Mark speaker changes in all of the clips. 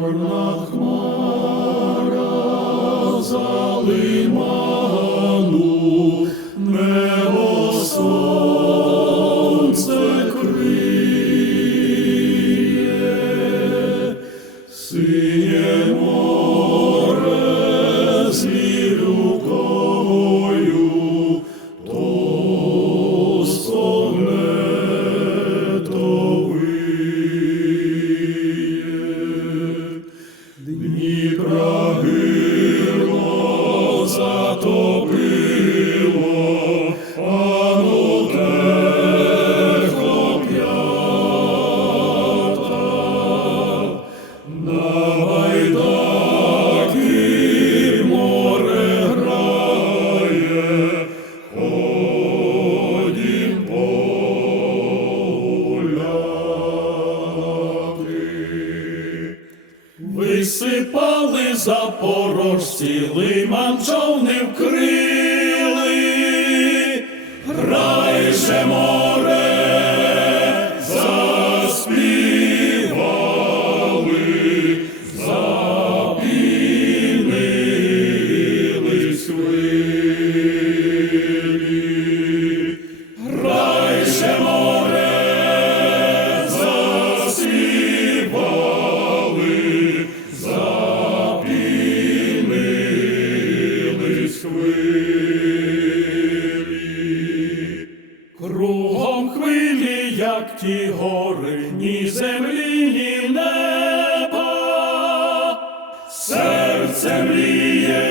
Speaker 1: Lord, not more. Висипали запорожці, лиман човни вкрили, грай хвилі. Кругом хвилі, як ті гори, ні землі, ні неба, серце мріє.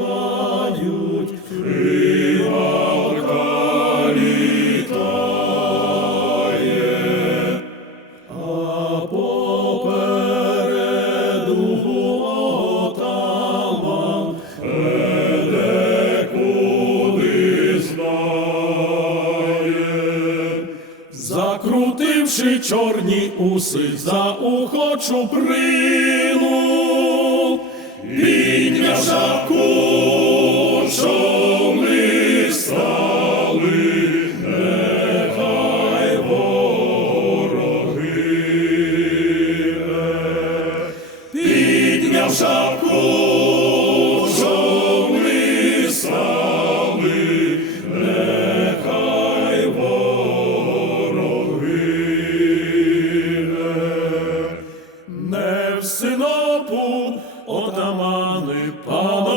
Speaker 1: Співають, кривалка літає, а попереду отаман веде куди знає. Закрутивши чорні уси за ухо чуприну, підняв шапку, отамани, панове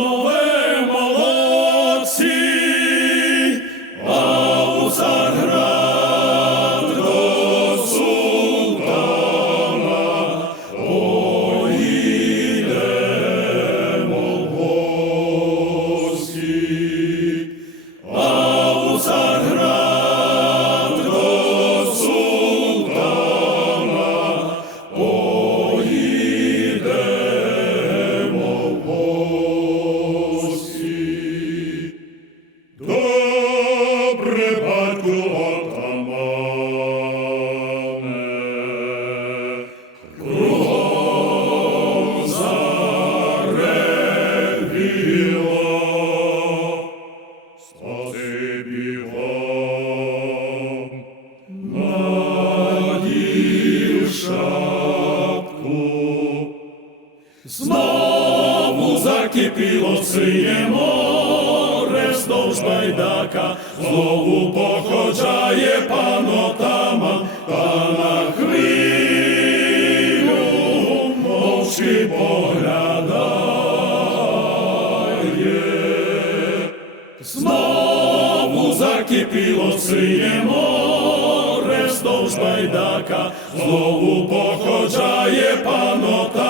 Speaker 1: Знову закипіло синє море вздовж байдака, знову походжає пан отаман, та на хвилю мовчки поглядає. Знову закипіло синє море вздовж байдака, знову походжає пан отаман,